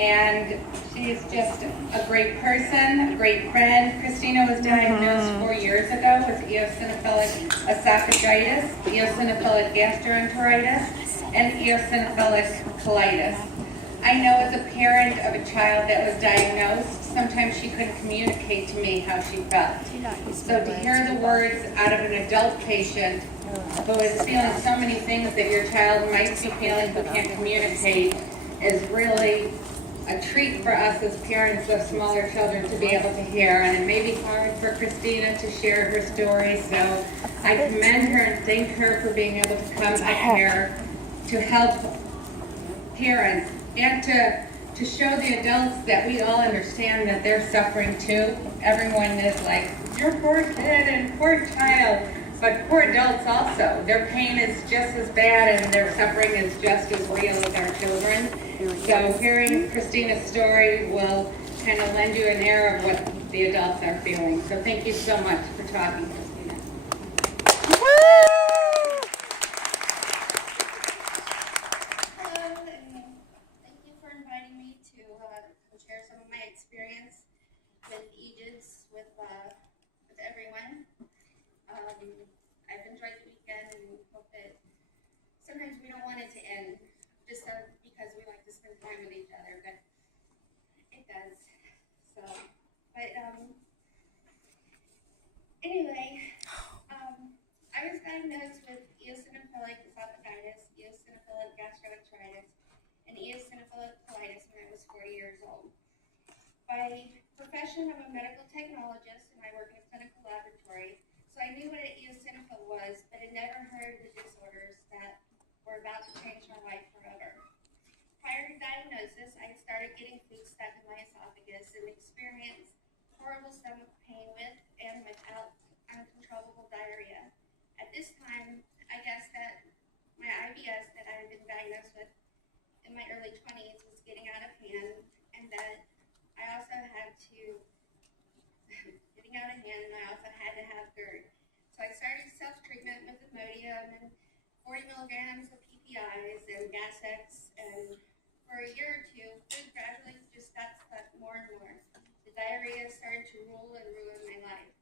and she's just a great person, a great friend. Christina was diagnosed 4 years ago with eosinophilic esophagitis, eosinophilic gastroenteritis, and eosinophilic colitis. I know as a parent of a child that was diagnosed, sometimes she couldn't communicate to me how she felt. So to hear the words out of an adult patient who is feeling so many things that your child might be feeling but can't communicate is really a treat for us as parents of smaller children to be able to hear. And it may be hard for Christina to share her story, so I commend her and thank her for being able to come up here to help parents and to show the adults that we all understand that they're suffering too. Everyone is like, your poor kid and poor child, but poor adults also. Their pain is just as bad and their suffering is just as real as our children. So hearing Christina's story will kind of lend you an air of what the adults are feeling. So thank you so much for talking, Christina. Hello, and thank you for inviting me to share some of my experience with EGIDS with everyone. I've enjoyed the weekend and hope that sometimes we don't want it to end just because we like to spend time with each other, but it does. So, but anyway, I was diagnosed with eosinophilic esophagitis, eosinophilic gastroenteritis, and eosinophilic colitis when I was 40 years old. By profession, I'm a medical technologist and I work in a clinical laboratory. So I knew what an eosinophil was, but had never heard of the disorders that were about to change my life forever. Prior to diagnosis, I started getting food stuck in my esophagus and experienced horrible stomach pain with and without uncontrollable diarrhea. At this time, I guessed that my IBS that I had been diagnosed with in my early 20s was getting out of hand, and that I also had to have GERD. So I started self-treatment with Imodium and 40 milligrams of PPIs and Gas-X, and for a year or two, food gradually just got stuck more and more. The diarrhea started to rule and ruin my life.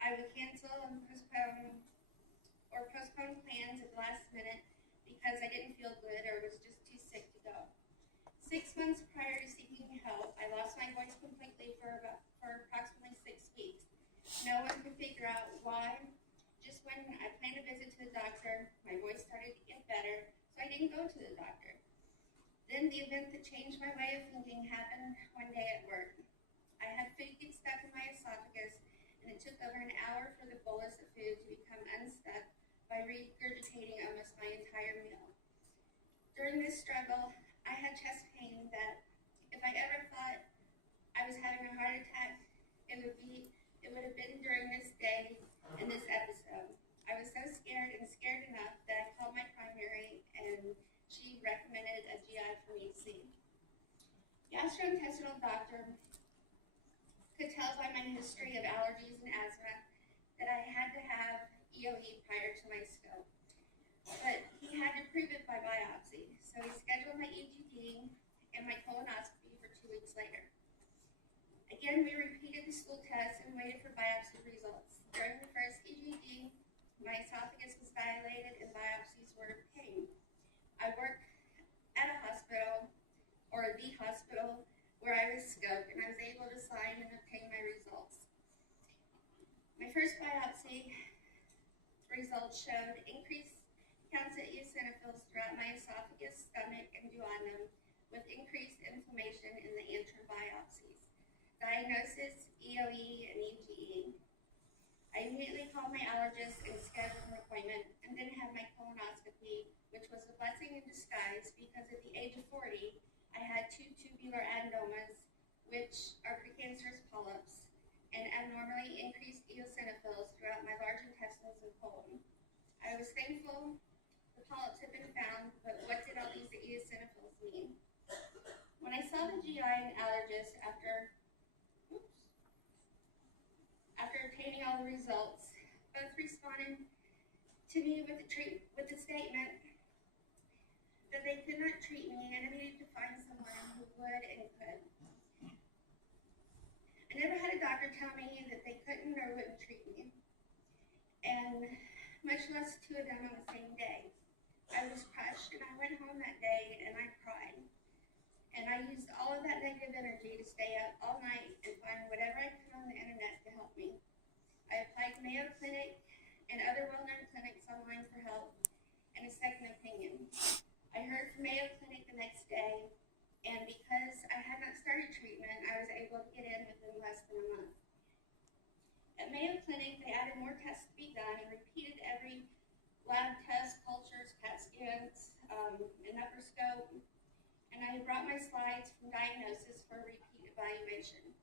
I would cancel and postpone plans at the last minute because I didn't feel good or was just too sick to go. 6 months prior to seeking help, I lost my voice completely for approximately 6 weeks. No one could figure out why. Just when I planned a visit to the doctor, my voice started to get better, so I didn't go to the doctor. Then the event that changed my way of thinking happened one day at work. I had food get stuck in my esophagus, and it took over an hour for the bolus of food to become unstuck by regurgitating almost my entire meal. During this struggle, I had chest pain that if I ever thought I was having a heart attack, it would have been during this day and this episode. I was so scared and scared enough that I called my primary and she recommended a GI for me to see. Gastrointestinal doctor could tell by my history of allergies and asthma that I had to have EOE prior to my scope. But he had to prove it by biopsy, so he scheduled my EGD and my colonoscopy for 2 weeks later. Again, we repeated the stool test and waited for biopsy results. During the first EGD, my esophagus was dilated and biopsies were obtained. I worked at a hospital, or the hospital, where I was scoped, and I was able to sign and obtain my results. My first biopsy results showed increased counts of eosinophils throughout my esophagus, stomach, and duodenum, with increased inflammation in the antrum biopsies. Diagnosis, EOE, and EGE. I immediately called my allergist and scheduled an appointment, and then had my colonoscopy, which was a blessing in disguise because at the age of 40, I had 2 tubular adenomas, which are precancerous polyps, and abnormally increased eosinophils throughout my large intestines and colon. I was thankful the polyps had been found, but what did all these eosinophils mean? When I saw the GI and allergist after obtaining all the results, both responded to me with the statement that they could not treat me and I needed to find someone who would and doctor tell me that they couldn't or wouldn't treat me, and much less two of them on the same day. I was crushed, and I went home that day and I cried. And I used all of that negative energy to stay up all night and find whatever I could on the internet to help me. I applied to Mayo Clinic and other well-known clinics online for help and a second opinion. I heard from Mayo Clinic the next day, and because I had not started treatment, I was able to get in within less than a month. At Mayo Clinic, they added more tests to be done and repeated every lab test, cultures, CAT scans, an upper scope, and I brought my slides from diagnosis for repeat evaluation.